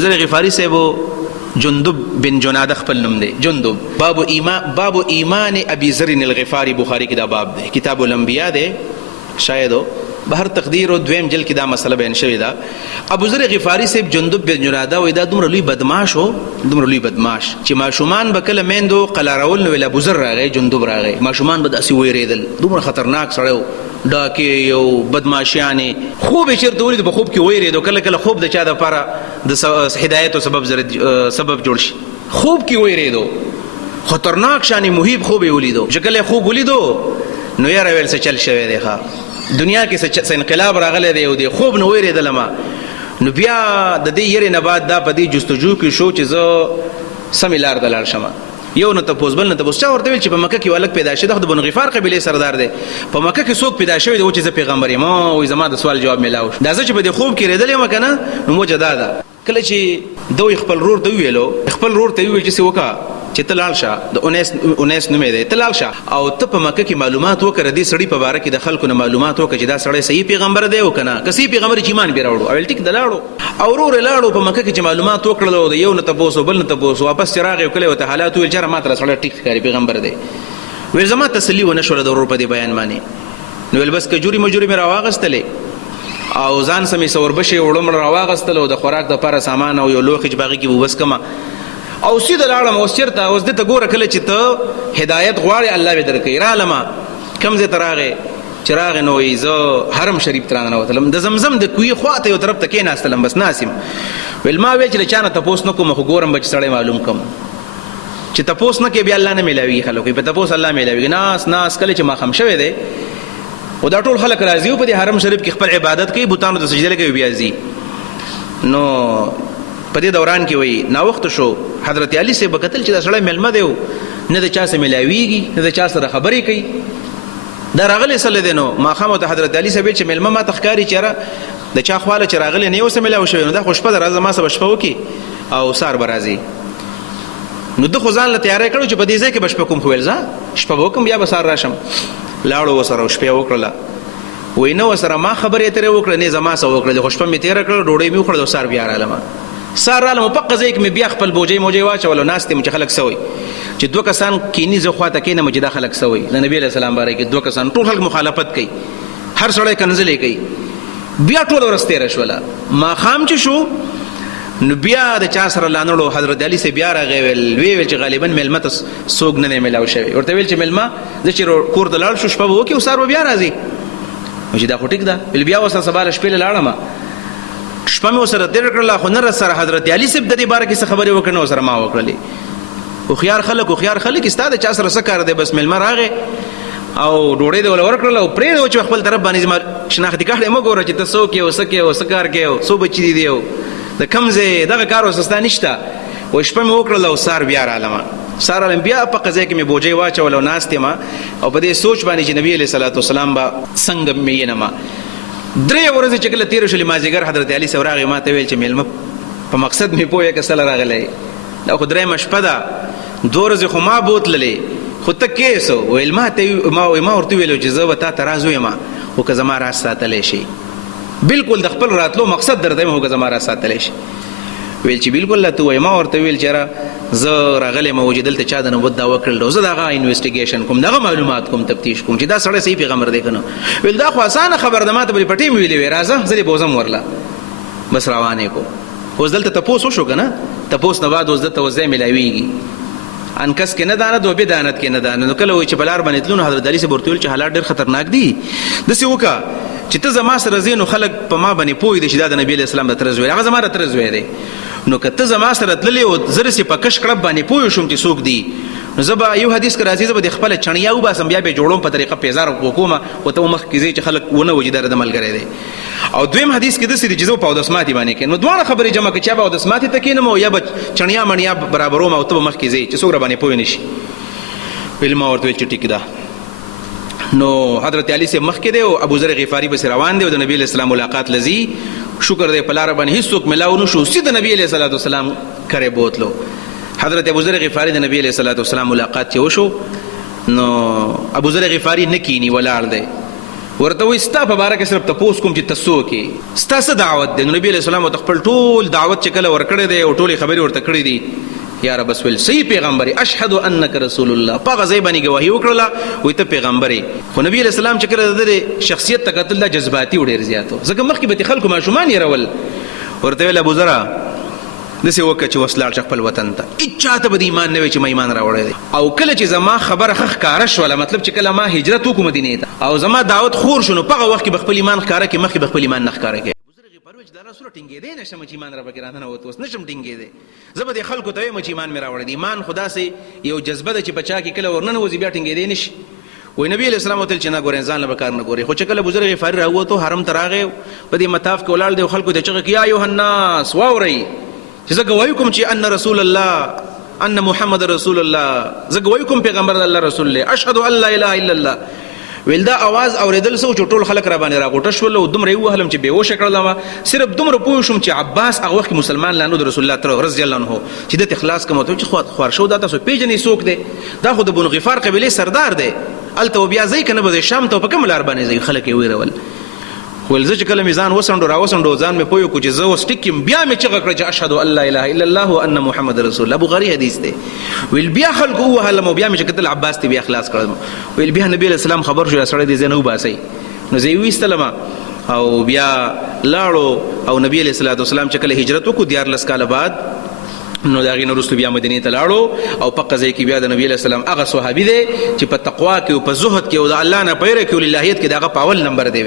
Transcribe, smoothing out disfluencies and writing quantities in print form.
ذر غفاری صاحب جندب بن جنادہ خپل نوم دی. جندب باب ایمان ابي ذر الغفاری بخاری کې دا باب دی. کتاب الانبیاء دی شاید بهر تقدیر او دویم جلد کې دا مسله بیان شوې ده. ابو ذر غفاری صاحب جندب بن جنادہ وای دا دومره لوی بدمعاش او دومره لوی بدمعاش چې ماشومان به کله میندو قلارول نو ابو ذر راغی جندب راغی ماشومان به داسې ویریدل دومره خطرناک سړی ډاکې یو بدمعاشیانې خوب یې چېرته ولید په خوب کې ویرېدو کله کله خوب د چا دپاره د هدایت او سبب جوړ شي خوب کې ویرېدو خطرناک شانې محیب خوب یې ولیدو چې کله خوب ولیدو نو یاره ویل څه چل شوی دی ښه دنیا کې څه انقلاب راغلی دی او د خوب نه ویرېدلم نو بیا د دې یېرې نه بعد دا په دې جستجو کې شو چې زه سمې لار ته لاړ شم. یو نه تپوس بل نه تپوس چا ورته ویل چې په مکه کې ولک پیدا شوی د بنو غفار قبیلې سردار دی په مکه کې څوک پیدا شوی دی و چې زه پیغمبر یم وایي زما د سوال جواب میلاو شو دا زه چې په دې خوب کې رېدلی یم که نه نو موجه دا ده کله چې دوی خپل رور ته وویلو خپل رور ته وویل چې څه وکړه چې ته لاړ شه د اونیس نومې دی ته لاړ شه او ته په مکه کې معلومات وکړه دې سړي په باره کې د خلکو نه معلومات وکړه چې دا سړی صحیح پیغمبر دی او که نه که صحیح پیغمبر چې ایمان بې راوړو او ټیک د لاړو او ورور یې لاړو په مکه کې چې معلومات وکړلو د یو نه تپوس بل نه تپوس واپس چې راغی کلی ورته حالات وویل چېرې ما ته سړی ټیک ښکاري پیغمبر دی ویل زما تسلي ونه شوله د ورور په دې بیان باندې نو ویل بس کجوري مجوري مې راواغېستلې او ځان سمې څه وربشې وړم راواغېستل او د خوراک دپاره سامان او یو لوښي چې په هغې کې به وبس کمه او سیده لاړم اوس چېرته اوس دې ته ګوره کله چې ته هدایت غواړې الله به درکوي رالمه کوم ځای ته راغې چې راغې نو وایي زه حرم شریف ته راننوتلم د زمزم د کوهي خوا ته یو طرف ته کېناستلم بس ناست یم ویل ما ویل چې له چا نه تپوس نه کوم خو ګورم به چې سړی معلوم کړم چې تپوس نه کوې بیا الله نه میلاویږي خلکو په تپوس الله میلاویږي ناست کله چې ماښام شوی دی او دا ټول خلک راځي او په دې حرم شریف کې خپل عبادت کوي بوتانو ته سجده کوي بیا ځي نو په دې دوران کې وایي ناوخته شو حضرت علي صاحب به کتل چې دا سړی میلمه دی نه د چا سره میلاویږي نه د چا سره خبرې کوي دا راغلی سلی دی نو ماښام ته حضرت علي صاحب چې میلمه ما ته ښکاري چې یاره د چا خواله چې راغلی نه یو څه میلاو شوی نو دا خو شپه ده راځه ما سره به شپه وکړي او سهار به راځي نو ده خو ځان له تیاری کړو چې په دې ځای کې به شپه کوم خو ویل ځه شپه به وکړم بیا به سهار راشم لاړو ورسره او شپه یې وکړله وایي نه ورسره ما خبرې اترې وکړه نه زما څه وکړلې خو شپه مې تېره کړه ډوډۍ مې وخوړله او سهار بیا رالم سهار رالم په هغه ځای کې مې بیا خپل بوجۍ موجۍ واچول او ناست یم چې خلک څه وایي چې دوه کسان کیني زه خواته کښېنم چې دا خلک څه وایي د نبي علیه السلام باره کې دوه کسان ټول خلک مخالفت کوي هر سړی کنځلې کوي بیا ټوله ورځ تېره شوله ماښام چې شو نو بیا د چا سره لانړو حضرت علي صاحب بیا راغی ویل چې غالبا میلمه ته څوک نه دی میلاو شوی ورته ویل چې میلمه زه چې کور ته لاړ شو شپه به وکړي او سهار به بیا راځي نو چې دا خو ټیک ده ویل بیا ورسره سبا له شپې لاړم شپه مې ورسره تېره کړله خو نه سره حضرت علي صاحب د دې باره کې څه خبرې وکړې نه ورسره ما وکړلې هوښیار خلک ستا د چا سره څه کار دی بس میلمه راغی او ډوډۍ دې وله ورکړله او پرېږده چې خپل طرف باندې زما شناختي کارت یې مه ګوره چې ته څوک یې او څه کوې او څه کار کوې او څو بچي دي او د کوم ځای دغه کار اوس ستا نشته وایي شپه مې وکړله او سهار بیا رالم سهار رالم بیا په هغه ځای کې مې بوجۍ واچول او ناست یم او په دې سوچ باندې چې نبي علیه صلات وسلام به څنګه مې ینم 3 ورځې چې کله تېره شولې مازدیګر حضرت علي صاحب راغی ما ته ویل چې میلمه په مقصد مې پوهیه که سله راغلی دا خو 3مه شپه ده 2 ورځې خو ما بوتللې خو ته کیسو ویل ما ورته ویلو چې زه به تا ته راز ویم خو که زما راز ساتلی شي بلکل د خپل راتلو مقصد درته یم خو که زما راز ساتلی شي ویل چې بلکل ته وایي ما ورته ویل چې یاره زه راغلی یم او چې دلته چا د نبوت دعوه کړل زه د هغه انویسټیګیشن کوم دغه معلومات کوم تفتیش کوم چې دا سړی صحیح پیغمبر دی که نه ویل دا خو اسانه خبر ده ما ته به پټۍ مې ویلې وې راځه زه دې بوزم ورله بس روانې کو اوس دلته تپوس وشو که نه تپوس نه بعد اوس دلته اوس ځای میلاویږي انکس کې نه داند او بدانت کې نه داند نو کله وایي چې په لار باندې تلو نو حضرت علي صاحب ورته ویل چې حالات ډېر خطرناک دي داسې وکړه چې ته زما سره ځې نو خلک په ما باندې پوه دي چې دا د نبي علیه السلام د تره زوی هغه زما د تره زوی دی نو که ته زما سره تللی او زه رسې په کش کړپ باندې پوه شوم چې څوک دي نو زه به یو حدیث کې راځي زه به د خپله چڼیا وباسم بیا به یې جوړوم په طریقه پیزار وکوم او ته مخکې ځې چې خلک ونه وایي دا د ملګری دی او دویم حدیث کې داسې دی چې زه په اودس ماتي باندې کښېنم نو دواړه خبرې جمع کړه چې یا به اودس ماتي ته کښېنم او یا به چڼیا مڼیا برابروم او ته به مخکې ځې چې څوک را باندې پوه نه شي ویل ما ورته ویل چې ټیک ده نو حضرت علي صاحب مخکې دی او ابو ذر غفاري پسې روان دی او د نبي علیه السلام ملاقات لذي شکر دی په لاره باندې هېڅوک میلاو نه شو سیده نبي علیه صلات وسلام کرې بوتلو حضرت ابو ذر غفاري د نبي علیه صلات وسلام ملاقات چې وشو نو ابو ذر غفاري نه کینی ولاړ دی ورته وایي ستا په باره کې صرف تپوس کوم چې ته څوک یې، ستا څه دعوت دی؟ نو نبي علیه السلام ورته خپل ټول دعوت چې کله ورکړی دی او ټولې خبرې ورته کړې دي، یا رب بس ویل صحیح پیغمبر اشهد انک رسول الله، په هغه ځای باندې ګواهي وکړله وایي ته پیغمبر یې. خو نبي علیه السلام چې کله د دې شخصیت ته کتل دا جذباتي و ډېر زیات و، ځکه مخکې به خلکو ماشومان یې رول. ورته ویل ابوذره داسې وکړه چې اوس لاړ شه خپل وطن ته، هېچا ته به د ایمان نه وی چې ما ایمان راوړی دی، او کله چې زما خبره ښه ښکاره شوله، مطلب چې کله ما هجرت وکړو مدینې ته او زما دعوت خور شو، نو په هغه وخت کې به خپل ایمان ښکاره کړي، مخکې به خپل ایمان نه ښکاره کړي. ابوذر غفاري وایي چې دا رسوله ټینګېدی نشم چې ایمان را پکې راننوت، اوس نشم ټینګېدی، زه به دې خلکو ته وایم چې ایمان مې راوړی دی. ایمان خو داسې یو جذبه ده چې په چا کې کله ورننوځي بیا ټینګېدی نشي. وایي نبي علیه السلام وتل چې نه ګورئ ځان له به کار نه ګورئ. خو چې کله ابوذر غفاري راووتو حرم ته راغی، په دې مطاف کې ولاړ دی او خلکو ته چغې کړي یا ایها الناس واورئ چې زه ګواهي کوم چې ان رسول الله ان محمد رسول الله، زه ګواهي کوم پیغمبر د الله رسول دی، اشهد ان لا اله الا الله. ویل دا आवाज اوریدل سو چې ټول خلک را باندې راغوټه شول او دومره یې وهلم چې بېهوشه کړلم، صرف دومره پوه شوم چې عباس هغه وخت مسلمان لا نو د رسول الله تر رضی الله عنه چې د اخلاص کوم ته چې خوار شو دا تاسو پیژنې څوک دی، دا خو د بنو غفار قبیلې سردار دی، الته بیا ځای کنه به شام ته په کوم لار باندې ځای خلک یې ویرول. ول زه چې کله میزان وسنډو را وسنډو ځان مې پوه کو چې زه اوس ټکیم، بیا مې چغه کړه چې اشهد ان لا اله الا الله وان محمد رسول الله. بخاری حدیث دی. ویل بیا خلکو وهلم بیا مې چې کتل عباس ته بیا اخلاص کړم. ویل بیا نبی علیہ السلام خبر شو سړی دې زنه وباسي، نو زه ویستلم او بیا لاړو او نبی علیہ السلام چې کله هجرت وکړو 14 کال بعد، نو دا غي نو رسول بیا مدینه ته لاړو او په قضیه کې بیا د نبی علیہ السلام هغه صحابي دی چې په تقوا کې او په زهد کې او د الله نه پیره کې او للهیت کې دا هغه په اول نمبر دی.